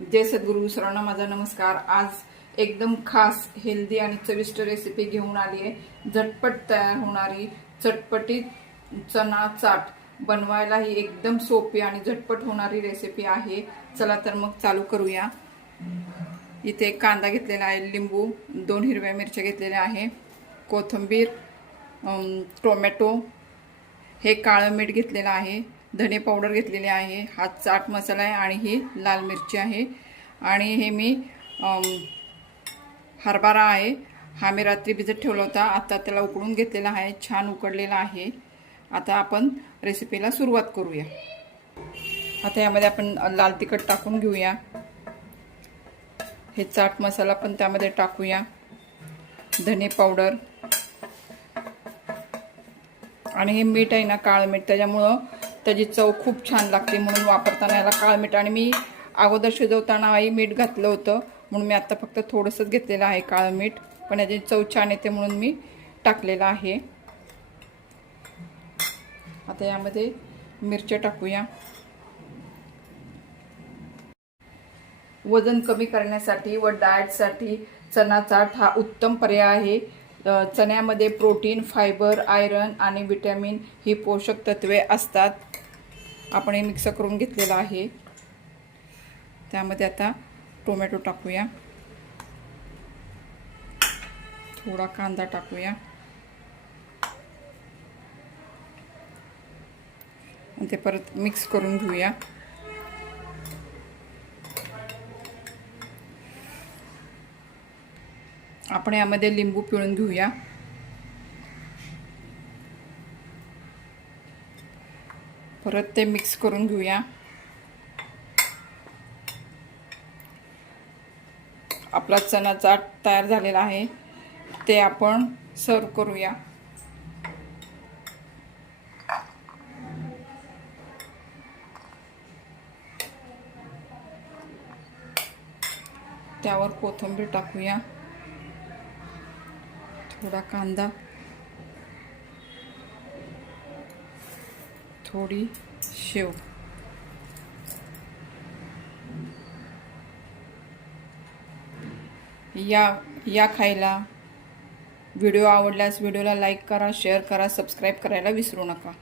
जय सद्गुरू सर्वांना माझा नमस्कार. आज एकदम खास हेल्दी आणि चविष्ट रेसिपी घेऊन आली आहे. झटपट तयार होणारी चटपटीत चना चाट बनवायला ही एकदम सोपी आणि झटपट होणारी रेसिपी आहे. चला तर मग चालू करूया. इथे कांदा घेतलेला आहे लिंबू दोन हिरव्या मिरच्या घेतलेल्या आहे कोथिंबीर टोमॅटो हे काळं मीठ घेतलेलं आहे. धने पावडर घेतलेली आहे हा चाट मसाला आहे आणि ही लाल मिरची आहे. आणि हे मी हरभरा आहे हा मी रात्री भिजत ठेवला होता. आता त्याला उकडून घेतलेला आहे छान उकडलेला आहे. आता आपण रेसिपीला सुरुवात करूया. आता यामध्ये आपण लाल तिखट टाकून घेऊया. हे चाट मसाला पण त्यामध्ये टाकूया. धने पावडर. आणि हे मीठ आहे ना काळं मीठ त्याच्यामुळं त्याची चव खूप छान लागते म्हणून वापरताना याला काळ मीठ. आणि मी अगोदर शिजवतानाही मीठ घातलं होतं म्हणून मी आत्ता फक्त थोडंसंच घेतलेलं आहे काळं मीठ. पण याची चव छान येते म्हणून मी टाकलेलं आहे. आता यामध्ये मिरच्या टाकूया. वजन कमी करण्यासाठी व डाएटसाठी चना चाट हा उत्तम पर्याय आहे. चण्यामध्ये प्रोटीन फायबर आयरन आणि विटॅमिन ही पोषक तत्वे असतात. आपण हे मिक्स करून घेतलेलं आहे. त्यामध्ये आता टोमॅटो टाकूया. थोडा कांदा टाकूया. आणि ते परत मिक्स करून घेऊया. आपण यामध्ये लिंबू पिळून घेऊया. परत ते मिक्स करून घेऊया. आपला चणा चाट तयार झालेला आहे. ते आपण सर्व करूया. त्यावर कोथिंबीर टाकूया. थोडा कांदा. थोडी शेव. या या खायला. व्हिडिओ आवडल्यास व्हिडिओला लाईक करा शेअर करा सबस्क्राईब करायला विसरू नका.